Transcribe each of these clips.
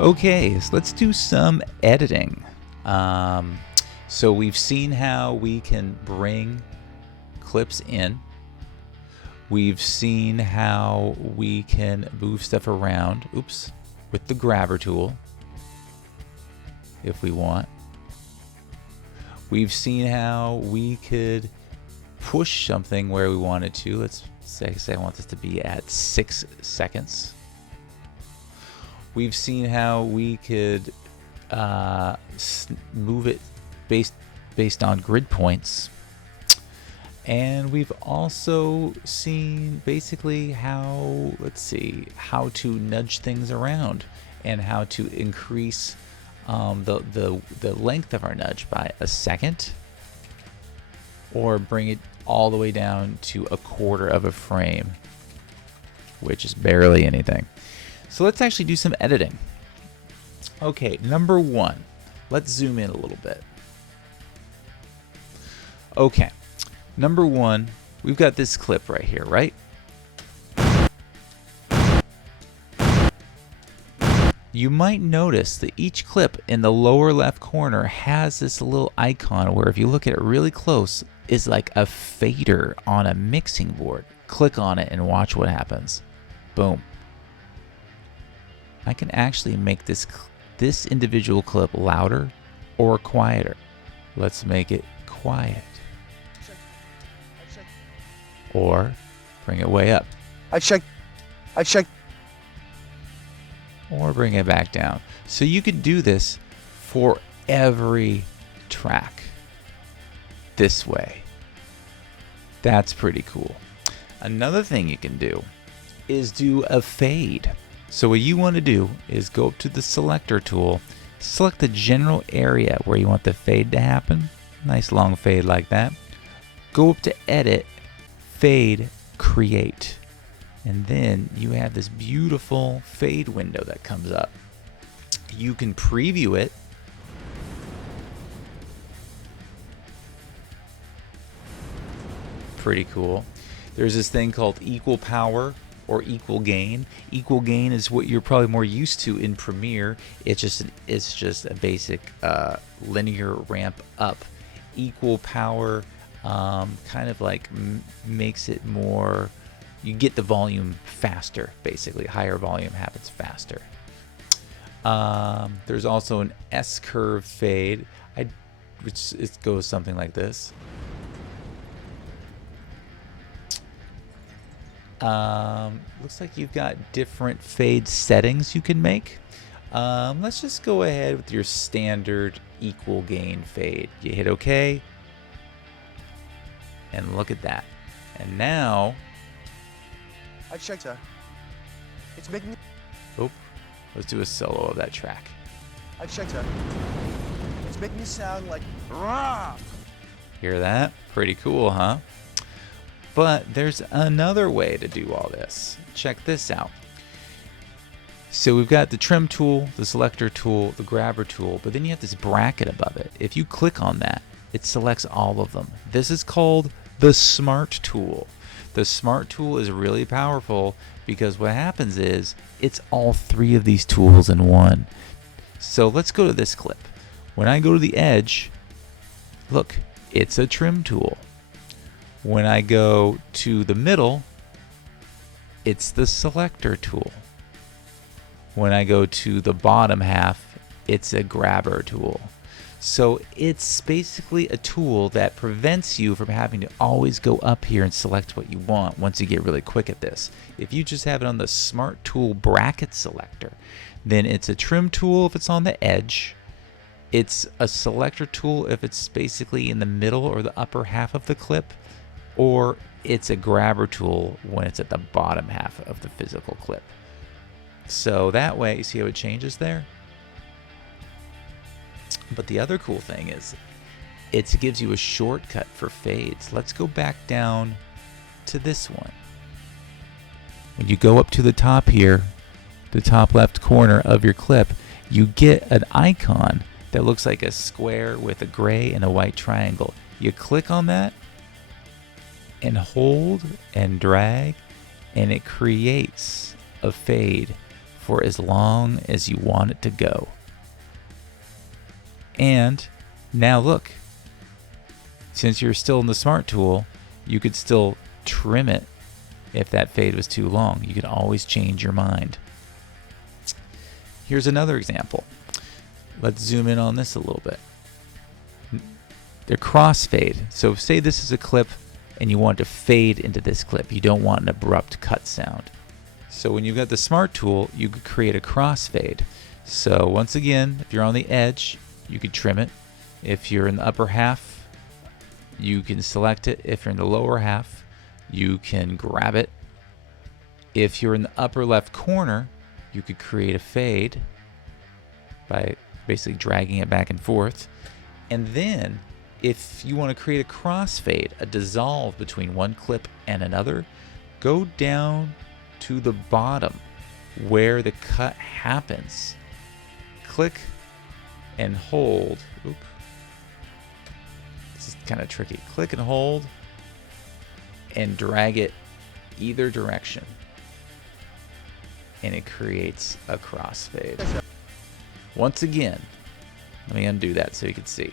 Okay, so let's do some editing. So we've seen how we can bring clips in. We've seen how we can move stuff around, with the grabber tool, if we want. We've seen how we could push something where we wanted to. Let's say I want this to be at 6 seconds. We've seen how we could move it based on grid points. And we've also seen basically how to nudge things around and how to increase the length of our nudge by a second, or bring it all the way down to 1/4 of a frame, which is barely anything. So let's actually do some editing. Okay, number one, let's zoom in a little bit. Okay, number one, we've got this clip right here, right? You might notice that each clip in the lower left corner has this little icon where if you look at it really close, is like a fader on a mixing board. Click on it and watch what happens. Boom. I can actually make this individual clip louder or quieter. Let's make it quiet. Or bring it way up. I checked. Or bring it back down. So you can do this for every track this way. That's pretty cool. Another thing you can do is do a fade. So what you want to do is go up to the selector tool, select the general area where you want the fade to happen. Nice long fade like that. Go up to edit, fade, create. And then you have this beautiful fade window that comes up. You can preview it. Pretty cool. There's this thing called equal power or equal gain. Equal gain is what you're probably more used to in Premiere. It's just a basic linear ramp up. Equal power kind of like makes it more. You get the volume faster, basically. Higher volume happens faster. There's also an S-curve fade, which it goes something like this. Looks like you've got different fade settings you can make. Let's just go ahead with your standard equal gain fade. You hit OK, and look at that. And now I checked her. It's making. Oh, let's do a solo of that track. I checked her. It's making me sound like rah. Hear that? Pretty cool, huh? But there's another way to do all this. Check this out. So we've got the trim tool, the selector tool, the grabber tool, but then you have this bracket above it. If you click on that, it selects all of them. This is called the Smart tool. The Smart tool is really powerful because what happens is it's all 3 of these tools in one. So let's go to this clip. When I go to the edge, look, it's a trim tool. When I go to the middle, it's the selector tool. When I go to the bottom half, it's a grabber tool. So it's basically a tool that prevents you from having to always go up here and select what you want once you get really quick at this. If you just have it on the Smart Tool bracket selector, then it's a trim tool if it's on the edge. It's a selector tool if it's basically in the middle or the upper half of the clip, or it's a grabber tool when it's at the bottom half of the physical clip. So that way, you see how it changes there? But the other cool thing is it gives you a shortcut for fades. Let's go back down to this one. When you go up to the top here, the top left corner of your clip, you get an icon that looks like a square with a gray and a white triangle. You click on that and hold and drag, and it creates a fade for as long as you want it to go. And now look, since you're still in the Smart Tool, you could still trim it if that fade was too long. You can always change your mind. Here's another example. Let's zoom in on this a little bit. They're crossfade. So say this is a clip and you want to fade into this clip. You don't want an abrupt cut sound. So when you've got the Smart Tool, you could create a crossfade. So once again, if you're on the edge, you could trim it. If you're in the upper half, you can select it. If you're in the lower half, you can grab it. If you're in the upper left corner, you could create a fade by basically dragging it back and forth. And then if you want to create a crossfade, a dissolve between one clip and another, go down to the bottom where the cut happens. Click and hold. Oop. This is kind of tricky. Click and hold and drag it either direction. And it creates a crossfade. Once again, let me undo that so you can see.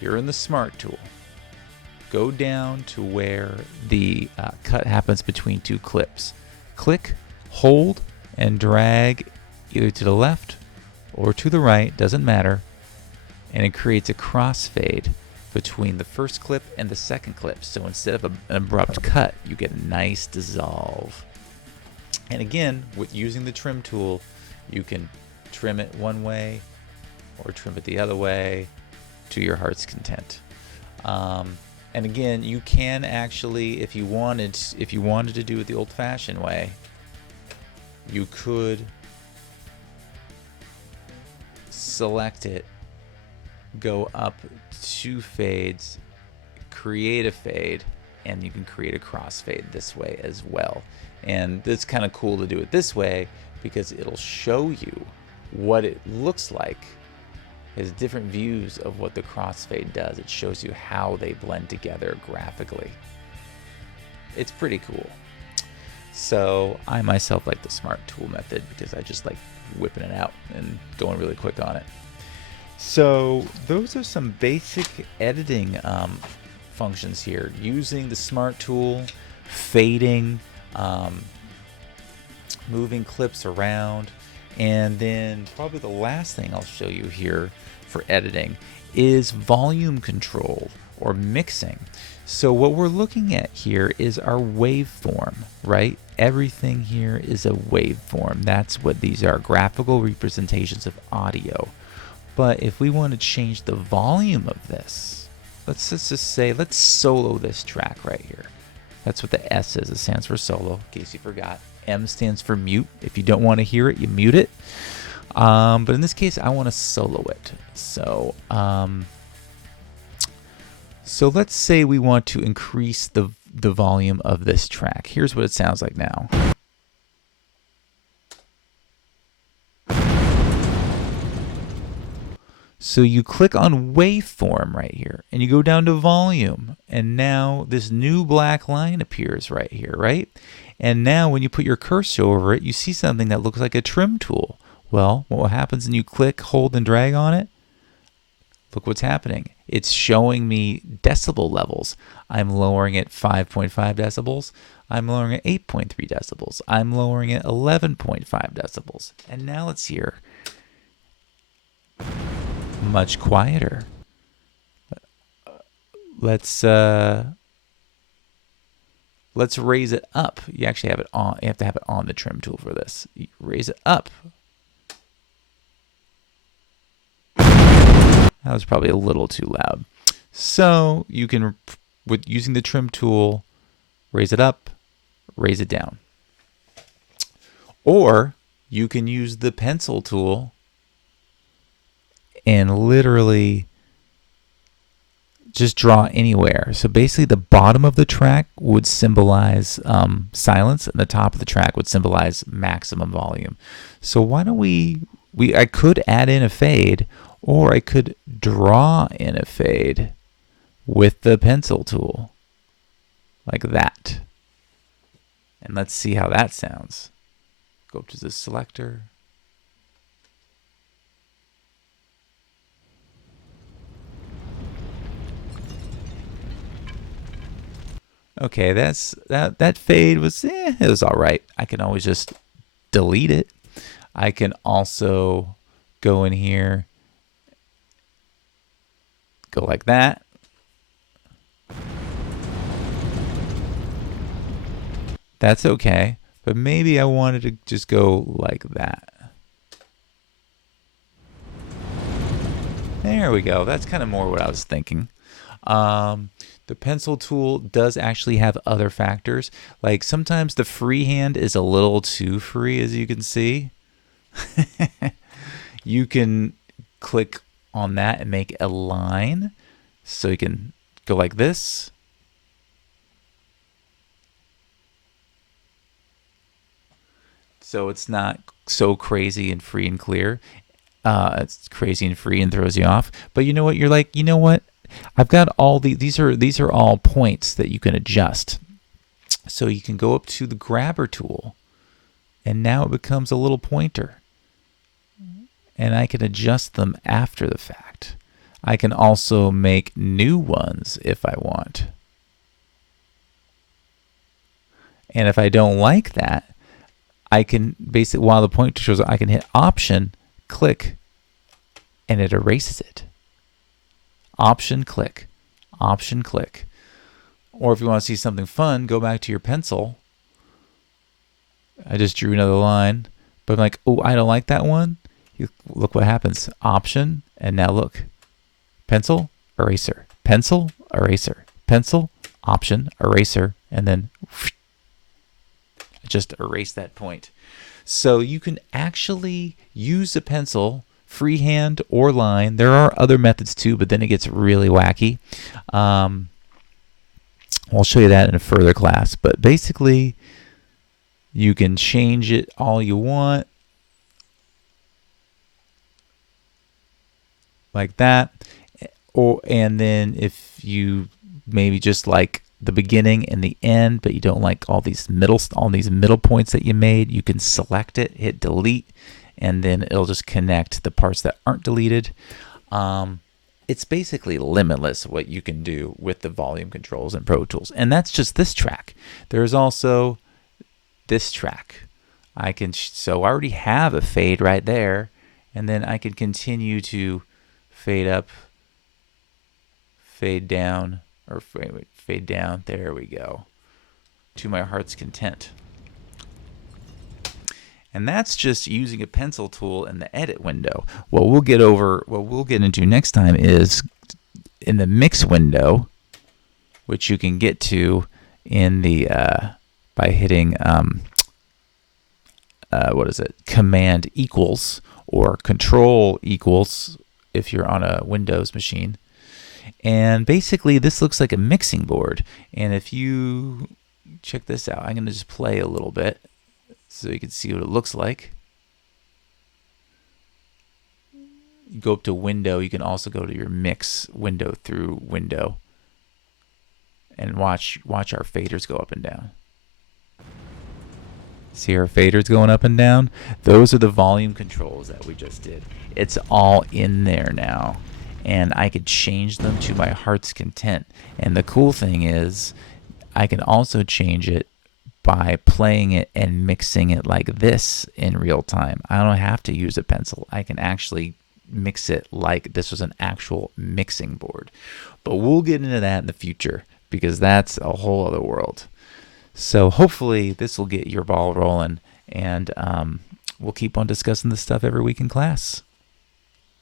You're in the Smart Tool. Go down to where the cut happens between two clips. Click, hold, and drag either to the left or to the right, doesn't matter, and it creates a crossfade between the first clip and the second clip. So instead of an abrupt cut, you get a nice dissolve. And again, with using the trim tool, you can trim it one way or trim it the other way to your heart's content. And again, you can actually, if you wanted to do it the old-fashioned way, you could select it, go up 2 fades, create a fade, and you can create a crossfade this way as well. And it's kind of cool to do it this way because it'll show you what it looks like. There's different views of what the crossfade does. It shows you how they blend together graphically. It's pretty cool. So I myself like the Smart Tool method because I just like whipping it out and going really quick on it. So those are some basic editing functions here, using the Smart Tool, fading, moving clips around, and then probably the last thing I'll show you here for editing is volume control or mixing. So what we're looking at here is our waveform, right? Everything here is a waveform. That's what these are, graphical representations of audio. But if we want to change the volume of this, let's just say, let's solo this track right here. That's what the S is. It stands for solo, in case you forgot. M stands for mute. If you don't want to hear it, you mute it. But in this case, I want to solo it. So, so let's say we want to increase the volume of this track. Here's what it sounds like now. So you click on waveform right here and you go down to volume, and now this new black line appears right here, right? And now when you put your cursor over it, you see something that looks like a trim tool. Well, what happens when you click, hold, and drag on it? Look what's happening. It's showing me decibel levels. I'm lowering it 5.5 decibels. I'm lowering it 8.3 decibels. I'm lowering it 11.5 decibels. And now let's hear much quieter. Let's raise it up. You actually have it on. You have to have it on the trim tool for this. You raise it up. That was probably a little too loud. So you can, with using the trim tool, raise it up, raise it down. Or you can use the pencil tool and literally just draw anywhere. So basically the bottom of the track would symbolize silence, and the top of the track would symbolize maximum volume. So why don't I could add in a fade, or I could draw in a fade with the pencil tool like that. And let's see how that sounds. Go up to the selector, Okay, that fade was it was all right. I can always just delete it. I can also go in here, go like that. That's okay, but maybe I wanted to just go like that. There we go. That's kind of more what I was thinking. The pencil tool does actually have other factors. Like sometimes the freehand is a little too free, as you can see. You can click on that and make a line. So you can go like this. So it's not so crazy and free and clear. It's crazy and free and throws you off. But you know what? You're like, you know what? I've got all these are all points that you can adjust. So you can go up to the grabber tool, and now it becomes a little pointer. And I can adjust them after the fact. I can also make new ones if I want. And if I don't like that, I can basically, while the pointer shows up, I can hit Option, click, and it erases it. Option, click, Option, click. Or if you want to see something fun, go back to your pencil. I just drew another line, but I'm like, oh, I don't like that one. Look what happens. Option, and now look. Pencil, eraser, pencil, eraser, pencil, Option, eraser, and then just erase that point. So you can actually use a pencil, freehand or line. There are other methods too, but then it gets really wacky. I'll show you that in a further class. But basically, you can change it all you want. Like that. And then if you maybe just like the beginning and the end, but you don't like all these middle points that you made, you can select it, hit delete, and then it'll just connect the parts that aren't deleted. It's basically limitless what you can do with the volume controls in Pro Tools. And that's just this track. There's also this track. So I already have a fade right there, and then I can continue to fade up, fade down, or fade down. There we go. To my heart's content. And that's just using a pencil tool in the edit window. What we'll get into next time is in the mix window, which you can get to in the by hitting Command equals or Control equals if you're on a Windows machine. And basically this looks like a mixing board. And if you check this out, I'm going to just play a little bit so you can see what it looks like. You go up to Window. You can also go to your mix window through Window and watch our faders go up and down. See our faders going up and down? Those are the volume controls that we just did. It's all in there now, and I could change them to my heart's content. And the cool thing is I can also change it by playing it and mixing it like this in real time. I don't have to use a pencil. I can actually mix it like this was an actual mixing board. But we'll get into that in the future because that's a whole other world. So hopefully this will get your ball rolling, and we'll keep on discussing this stuff every week in class.